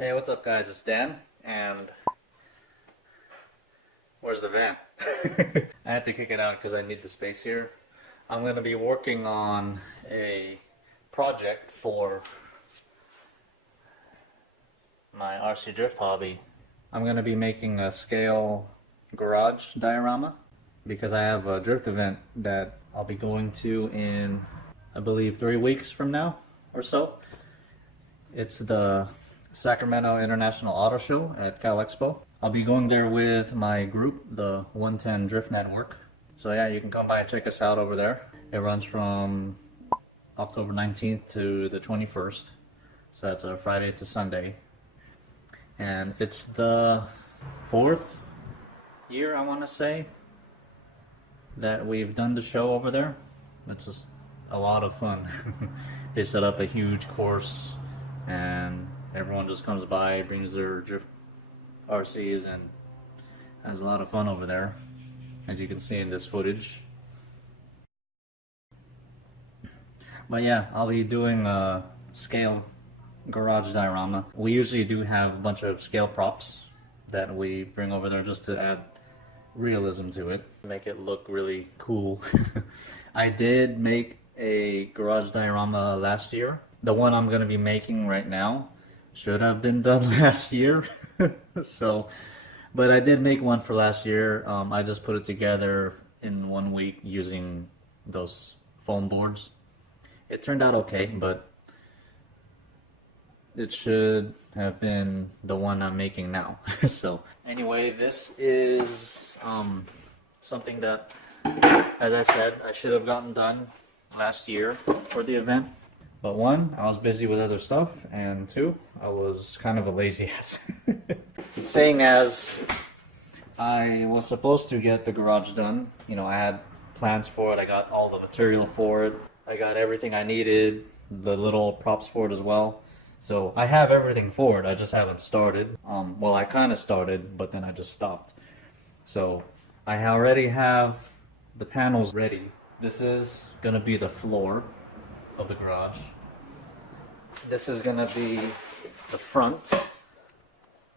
Hey, what's up guys? It's Dan, and where's the van? I had to kick it out because I need the space here. I'm going to be working on a project for my RC drift hobby. I'm going to be making a scale garage diorama because I have a drift event that I'll be going to in, I believe, 3 weeks from now or so. It's the Sacramento International Auto Show at Cal Expo. I'll be going there with my group, the OneTEN Drift Network. So yeah, you can come by and check us out over there. It runs from October 19th to the 21st. So that's a Friday to Sunday. And it's the 4th year, I want to say, that we've done the show over there. It's just a lot of fun. They set up a huge course and everyone just comes by, brings their drift RCs, and has a lot of fun over there, as you can see in this footage. But yeah, I'll be doing a scale garage diorama. We usually do have a bunch of scale props that we bring over there just to add realism to it, make it look really cool. I did make a garage diorama last year. The one I'm going to be making right now should have been done last year. But I did make one for last year. I just put it together in 1 week using those foam boards. It turned out okay, but it should have been the one I'm making now. So anyway, this is something that, as I said, I should have gotten done last year for the event. But one, I was busy with other stuff, and two, I was kind of a lazy ass. Saying as I was supposed to get the garage done, you know, I had plans for it, I got all the material for it, I got everything I needed, the little props for it as well. So I have everything for it, I just haven't started. Well, I kind of started, but then I just stopped. So I already have the panels ready. This is gonna be the floor of the garage. This is gonna be the front. I don't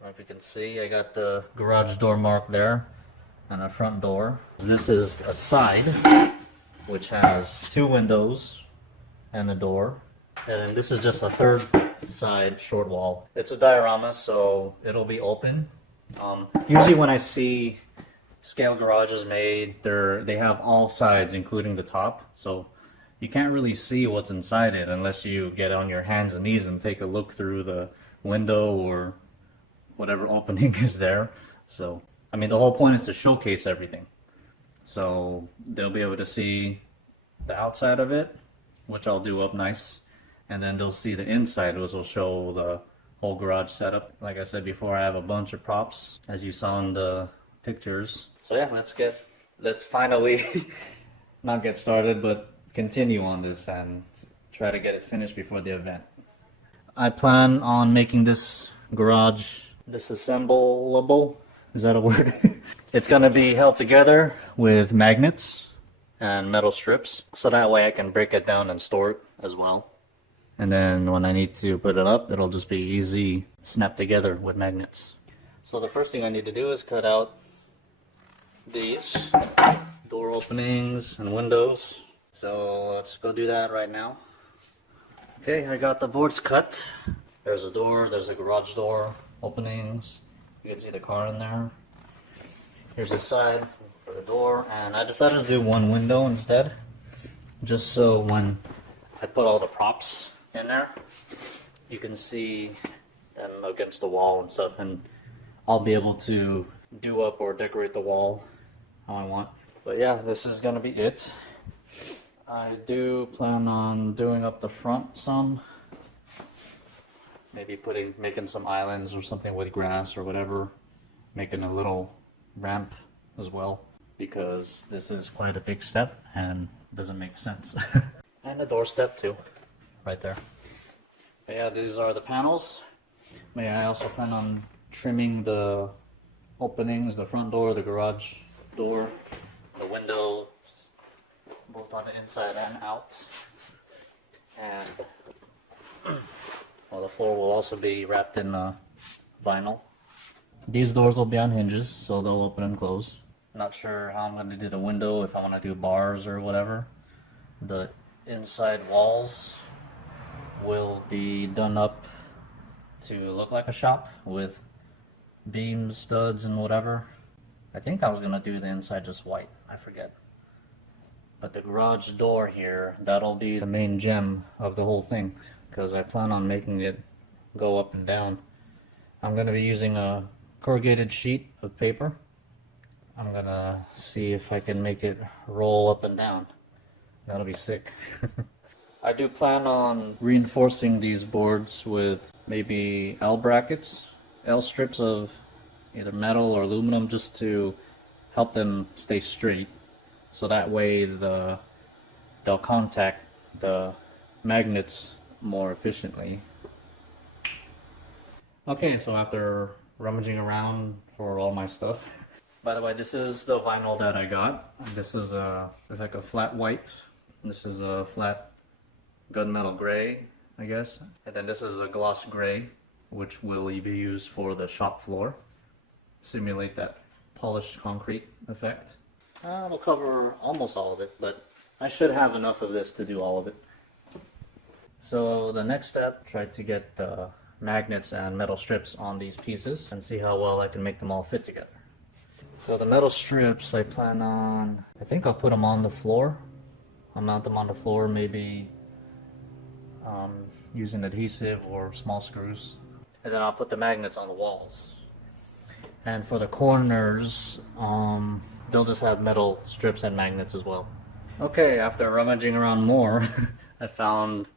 know if you can see, I got the garage door mark there and a front door. This is a side which has 2 windows and a door, and then this is just a third side short wall. It's a diorama, so it'll be open. Usually when I see scale garages made, they have all sides including the top, so you can't really see what's inside it unless you get on your hands and knees and take a look through the window or whatever opening is there. So, I mean, the whole point is to showcase everything. So they'll be able to see the outside of it, which I'll do up nice, and then they'll see the inside, which will show the whole garage setup. Like I said before, I have a bunch of props, as you saw in the pictures. So yeah, let's finally not get started, but continue on this and try to get it finished before the event. I plan on making this garage disassemblable. Is that a word? It's gonna be held together with magnets and metal strips, so that way I can break it down and store it as well. And then when I need to put it up, it'll just be easy snap together with magnets. So the first thing I need to do is cut out these door openings and windows. So let's go do that right now. Okay, I got the boards cut. There's a door, there's a garage door openings. You can see the car in there. Here's the side for the door, and I decided to do one window instead, just so when I put all the props in there, you can see them against the wall and stuff, and I'll be able to do up or decorate the wall how I want. But yeah, this is gonna be it. I do plan on doing up the front some, maybe making some islands or something with grass or whatever, making a little ramp as well, because this is quite a big step and doesn't make sense. And a door step too, right there. But yeah, these are the panels. But yeah, I also plan on trimming the openings, the front door, the garage door, the window, both on the inside and out. And well, the floor will also be wrapped in vinyl. These doors will be on hinges, so they'll open and close. Not sure how I'm going to do the window, if I want to do bars or whatever. The inside walls will be done up to look like a shop with beams, studs, and whatever. I think I was going to do the inside just white. I forget. But the garage door here, that'll be the main gem of the whole thing, because I plan on making it go up and down. I'm going to be using a corrugated sheet of paper. I'm going to see if I can make it roll up and down. That'll be sick. I do plan on reinforcing these boards with maybe L brackets, L strips of either metal or aluminum, just to help them stay straight. So that way they'll contact the magnets more efficiently. Okay, so after rummaging around for all my stuff, by the way, this is the vinyl that I got. This is it's like a flat white. This is a flat gunmetal gray, I guess. And then this is a gloss gray, which will be used for the shop floor. Simulate that polished concrete effect. It'll cover almost all of it, but I should have enough of this to do all of it. So the next step, try to get the magnets and metal strips on these pieces and see how well I can make them all fit together. So the metal strips, I plan on, I think I'll put them on the floor. I'll mount them on the floor, maybe using adhesive or small screws. And then I'll put the magnets on the walls. And for the corners, they'll just have metal strips and magnets as well. Okay, after rummaging around more, I found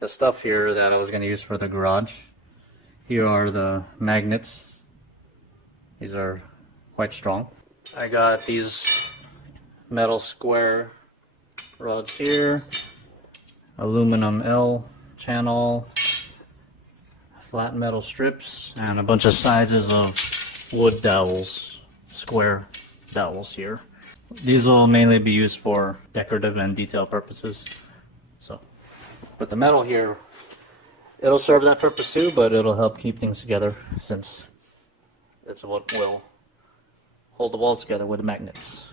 the stuff here that I was going to use for the garage. Here are the magnets. These are quite strong. I got these metal square rods here, aluminum L channel, flat metal strips, and a bunch of sizes of wood dowels, square dowels here. These will mainly be used for decorative and detail purposes. But the metal here, it'll serve that purpose too, but it'll help keep things together since it's what will hold the walls together with the magnets.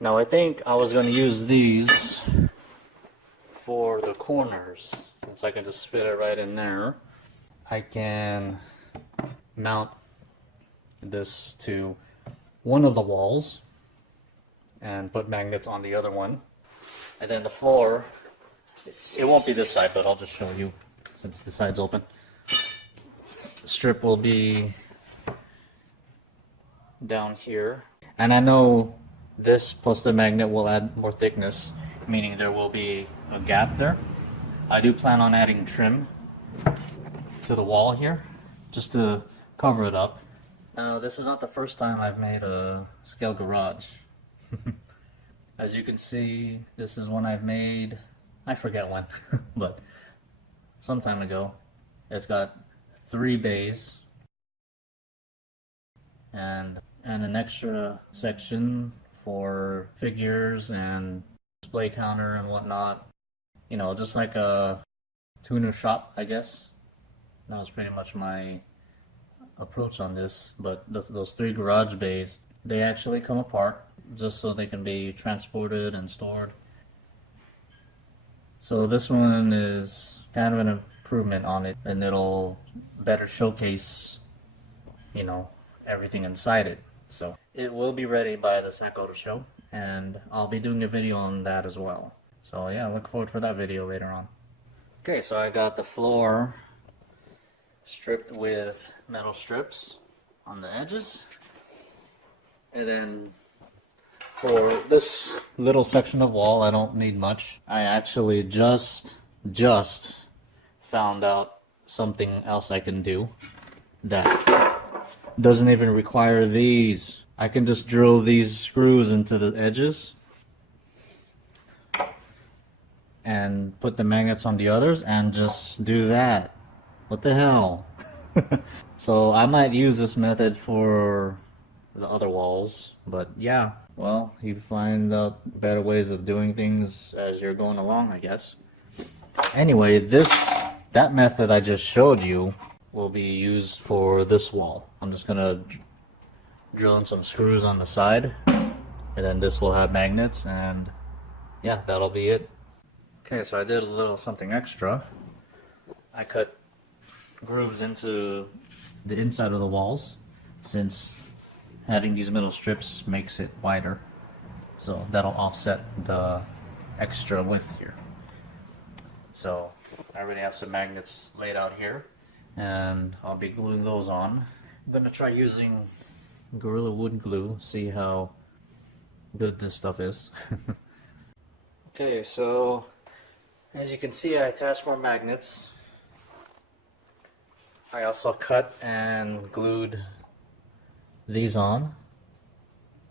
Now I think I was going to use these for the corners, since I can just fit it right in there. I can mount this to one of the walls and put magnets on the other one. And then the floor, it won't be this side, but I'll just show you since the side's open. The strip will be down here. And I know this plus the magnet will add more thickness, meaning there will be a gap there. I do plan on adding trim to the wall here, just to cover it up. Now, this is not the first time I've made a scale garage. As you can see, this is one I've made, I forget when, but some time ago. It's got 3 bays and an extra section for figures and display counter and whatnot. You know, just like a tuner shop, I guess. That was pretty much my approach on this, but those 3 garage bays, they actually come apart just so they can be transported and stored. So this one is kind of an improvement on it, and it'll better showcase, you know, everything inside it. So it will be ready by the Sac Auto Show, and I'll be doing a video on that as well. So yeah, look forward for that video later on. Okay, so I got the floor stripped with metal strips on the edges, and then for this little section of wall, I don't need much. I actually just found out something else I can do that doesn't even require these. I can just drill these screws into the edges and put the magnets on the others and just do that. What the hell? So I might use this method for the other walls, but yeah, well, you find out better ways of doing things as you're going along, I guess. Anyway, this that method I just showed you will be used for this wall. I'm just gonna drill in some screws on the side, and then this will have magnets, and yeah, that'll be it. Okay, so I did a little something extra. I cut grooves into the inside of the walls, since having these middle strips makes it wider. So that'll offset the extra width here. So I already have some magnets laid out here, and I'll be gluing those on. I'm gonna try using Gorilla Wood glue, see how good this stuff is. Okay, so as you can see, I attached more magnets. I also cut and glued these on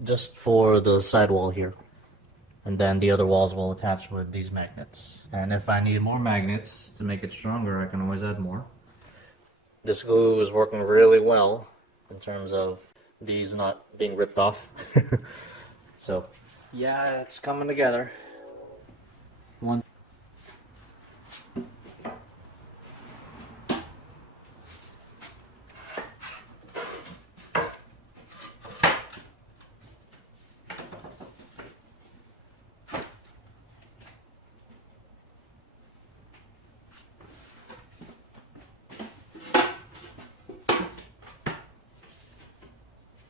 just for the sidewall here, and then the other walls will attach with these magnets. And if I need more magnets to make it stronger, I can always add more. This glue is working really well in terms of these not being ripped off. So yeah, it's coming together. One.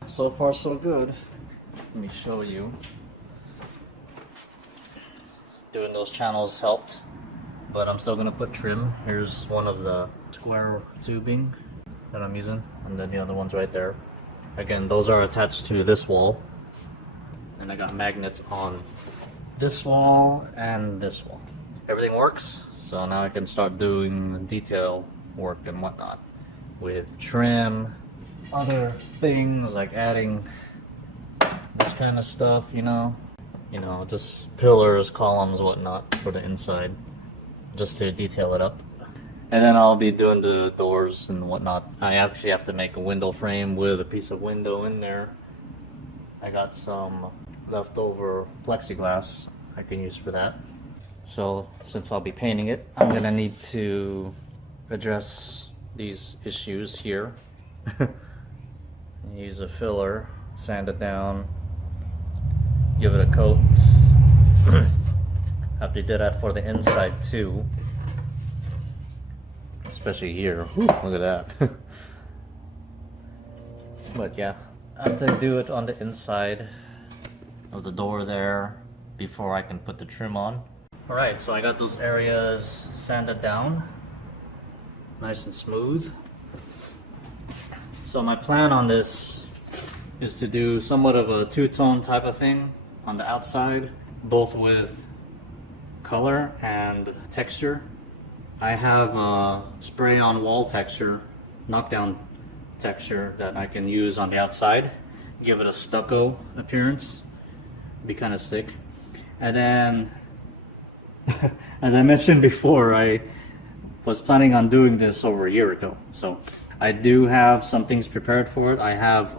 So far so good. Let me show you. Doing those channels helped, but I'm still gonna put trim. Here's one of the square tubing that I'm using, and then the other one's right there. Again, those are attached to this wall, and I got magnets on this wall and this wall. Everything works, so now I can start doing detail work and whatnot with trim, other things like adding this kind of stuff, you know, just pillars, columns, whatnot for the inside, just to detail it up. And then I'll be doing the doors and whatnot. I actually have to make a window frame with a piece of window in there. I got some leftover plexiglass I can use for that. So since I'll be painting it, I'm gonna need to address these issues here. Use a filler, sand it down, give it a coat. Have to do that for the inside too, especially here. Whew, look at that. But yeah, I have to do it on the inside of the door there before I can put the trim on. Alright, so I got those areas sanded down nice and smooth. So my plan on this is to do somewhat of a two-tone type of thing on the outside, both with color and texture. I have a spray on wall texture, knockdown texture that I can use on the outside, give it a stucco appearance, be kind of sick. And then, as I mentioned before, I was planning on doing this over a year ago. So I do have some things prepared for it. I have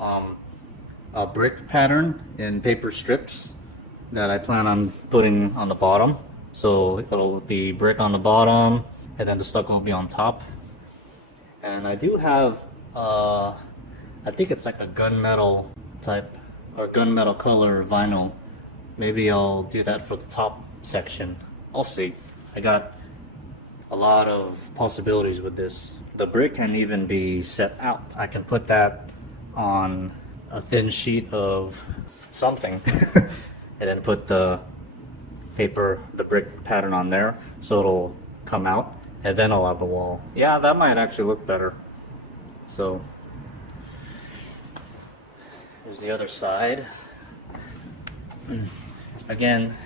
a brick pattern in paper strips that I plan on putting on the bottom. So it'll be brick on the bottom, and then the stucco will be on top. And I do have, I think it's like a gunmetal type, or gunmetal color vinyl. Maybe I'll do that for the top section. I'll see. I got a lot of possibilities with this. The brick can even be set out. I can put that on a thin sheet of something and then put the paper, the brick pattern on there, so it'll come out, and then I'll have the wall. Yeah, that might actually look better. So here's the other side. Again,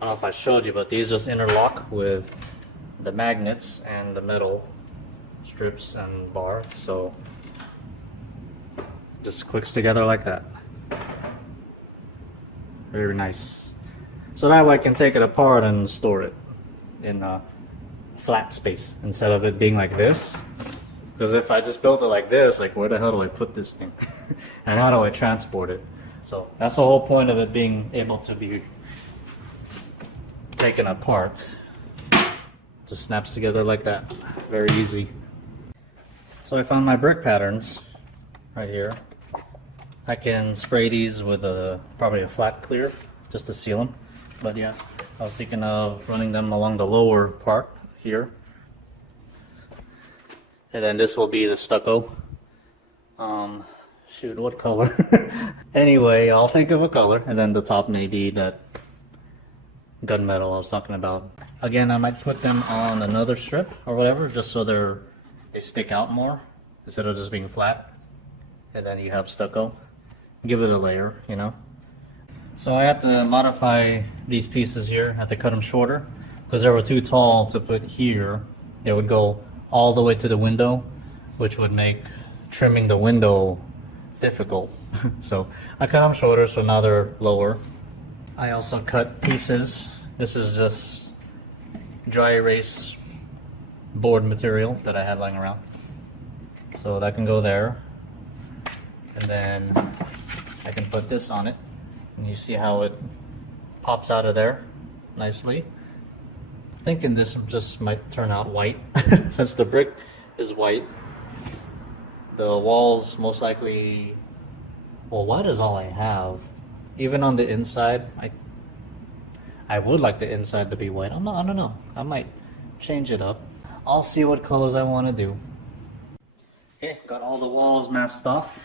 I don't know if I showed you, but these just interlock with the magnets and the metal strips and bar, so just clicks together like that. Very nice. So that way I can take it apart and store it in a flat space instead of it being like this. Because if I just built it like this, like where the hell do I put this thing? And how do I transport it? So that's the whole point of it being able to be taken apart. Just snaps together like that. Very easy. So I found my brick patterns right here. I can spray these with probably a flat clear just to seal them. But yeah, I was thinking of running them along the lower part here. And then this will be the stucco. Shoot, what color? Anyway, I'll think of a color, and then the top may be that gunmetal I was talking about. Again, I might put them on another strip or whatever, just so they stick out more instead of just being flat. And then you have stucco. Give it a layer, you know. So I had to modify these pieces here. I had to cut them shorter because they were too tall to put here. They would go all the way to the window, which would make trimming the window difficult. So I cut them shorter, so now they're lower. I also cut pieces. This is just dry erase board material that I had lying around. So that can go there. And then I can put this on it. And you see how it pops out of there nicely. I'm thinking this just might turn out white. Since the brick is white, the walls most likely, well, white is all I have. Even on the inside, I would like the inside to be white. I don't know. I might change it up. I'll see what colors I want to do. Okay, got all the walls masked off.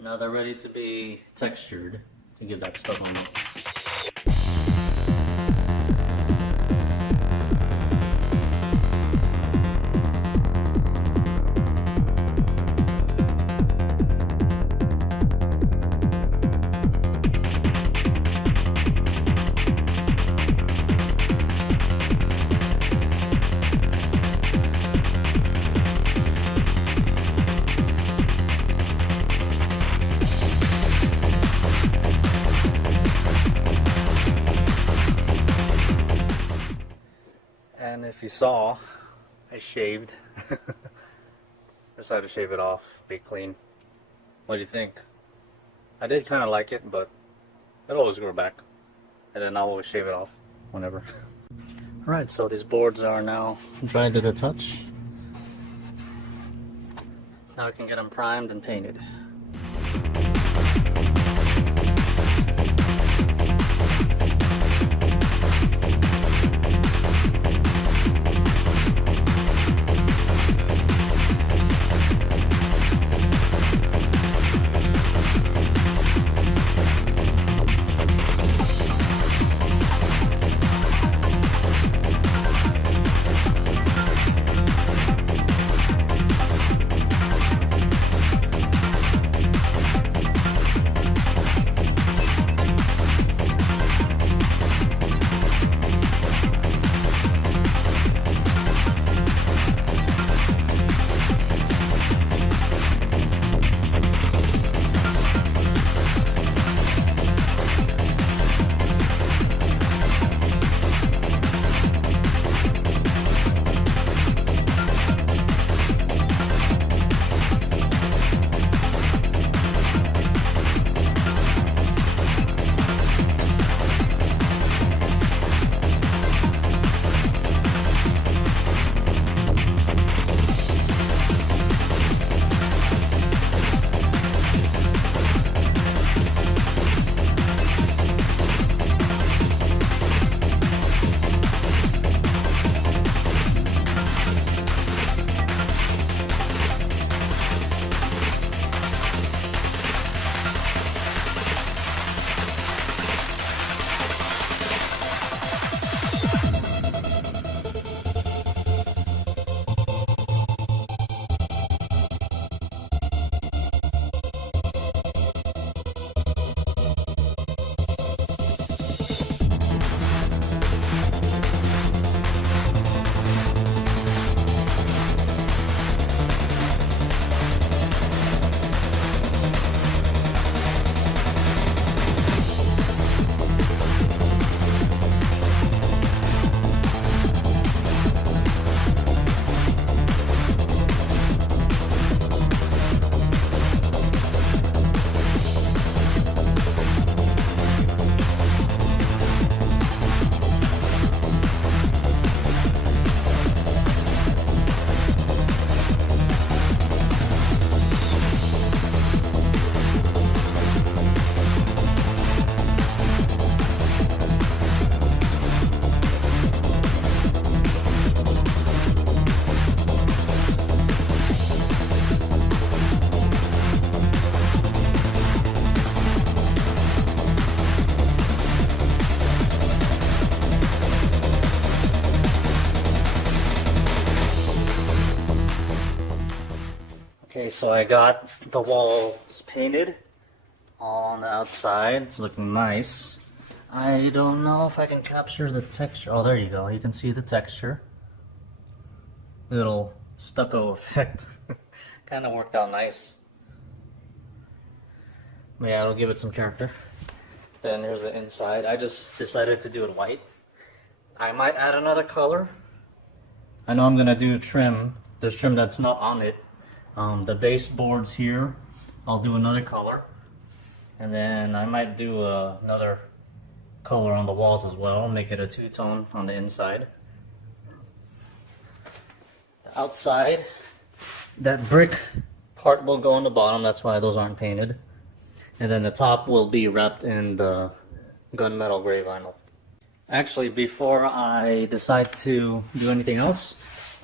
Now they're ready to be textured to give that stuff on it. And if you saw, I shaved. Decided to shave it off, be clean. What do you think? I did kind of like it, but it'll always grow back. And then I'll always shave it off whenever. Alright, so these boards are now dry to the touch. Now I can get them primed and painted. Okay, so I got the walls painted on the outside. It's looking nice. I don't know if I can capture the texture. Oh, there you go. You can see the texture. Little stucco effect. Kind of worked out nice. Yeah, it'll give it some character. Then here's the inside. I just decided to do it white. I might add another color. I know I'm gonna do trim. There's trim that's not on it. The baseboards here, I'll do another color. And then I might do another color on the walls as well. Make it a two-tone on the inside. The outside, that brick part will go on the bottom. That's why those aren't painted. And then the top will be wrapped in the gunmetal gray vinyl. Actually, before I decide to do anything else,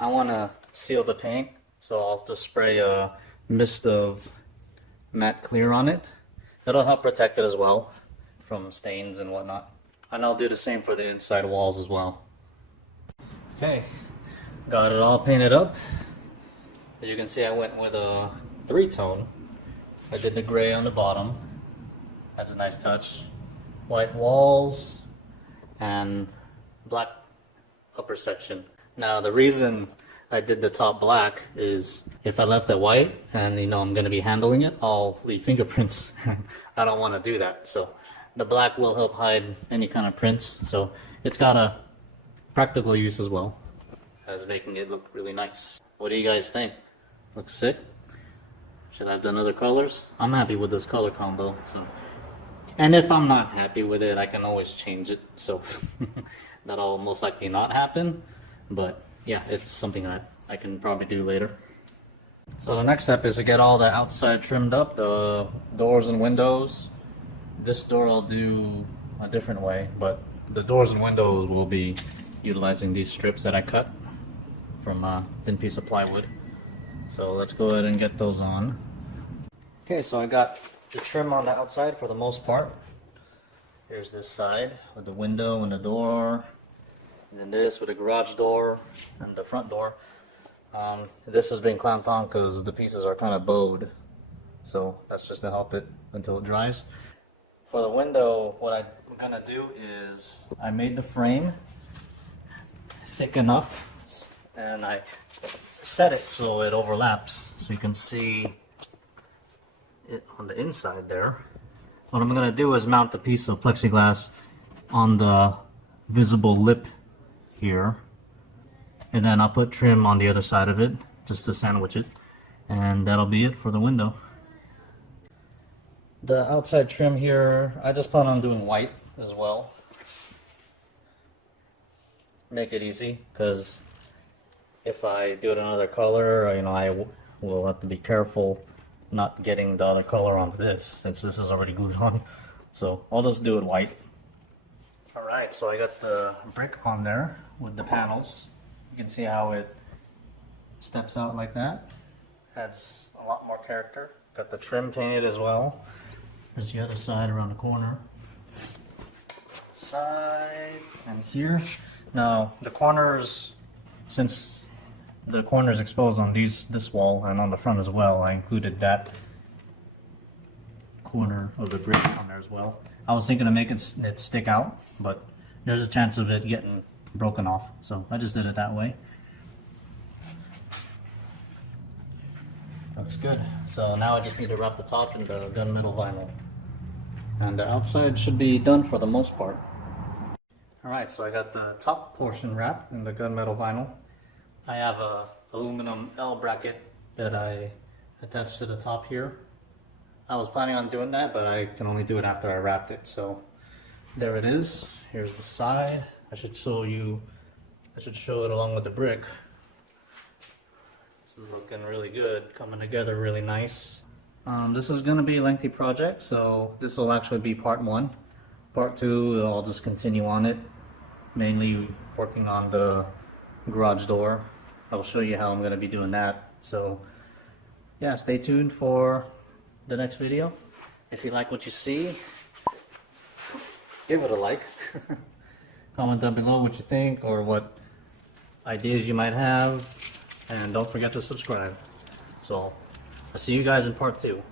I want to seal the paint. So I'll just spray a mist of matte clear on it. That'll help protect it as well from stains and whatnot. And I'll do the same for the inside walls as well. Okay, got it all painted up. As you can see, I went with a 3-tone. I did the gray on the bottom. That's a nice touch. White walls and black upper section. Now the reason I did the top black is if I left it white and I'm going to be handling it, I'll leave fingerprints. I don't want to do that. So the black will help hide any kind of prints. So it's got a practical use as well as making it look really nice. What do you guys think? Looks sick? Should I have done other colors? I'm happy with this color combo. So, and if I'm not happy with it, I can always change it. So that'll most likely not happen. But yeah, it's something that I can probably do later. So the next step is to get all the outside trimmed up, the doors and windows. This door I'll do a different way, but the doors and windows will be utilizing these strips that I cut from a thin piece of plywood. So let's go ahead and get those on. Okay, so I got the trim on the outside for the most part. Here's this side with the window and the door. And then this with the garage door and the front door. This has been clamped on because the pieces are kind of bowed. So that's just to help it until it dries. For the window, what I'm gonna do is I made the frame thick enough and I set it so it overlaps so you can see it on the inside there. What I'm gonna do is mount the piece of plexiglass on the visible lip here, and then I'll put trim on the other side of it just to sandwich it, and that'll be it for the window. The outside trim here, I just plan on doing white as well. Make it easy, because if I do it another color, I will have to be careful not getting the other color onto this, since this is already glued on. So I'll just do it white. Alright, so I got the brick on there with the panels. You can see how it steps out like that. Adds a lot more character. Got the trim painted as well. There's the other side around the corner. Side and here. Now the corners, since the corners exposed on this wall and on the front as well, I included that corner of the brick on there as well. I was thinking to make it stick out, but there's a chance of it getting broken off, so I just did it that way. Looks good. So now I just need to wrap the top in the gunmetal vinyl, and the outside should be done for the most part. Alright, so I got the top portion wrapped in the gunmetal vinyl. I have a aluminum L bracket that I attached to the top here. I was planning on doing that, but I can only do it after I wrapped it. So there it is. Here's the side. I should show it along with the brick. This is looking really good, coming together really nice. This is going to be a lengthy project, so this will actually be part 1. Part 2, I'll just continue on it, mainly working on the garage door. I'll show you how I'm going to be doing that. So yeah, stay tuned for the next video. If you like what you see, give it a like. Comment down below what you think or what ideas you might have, and don't forget to subscribe. So I'll see you guys in part 2.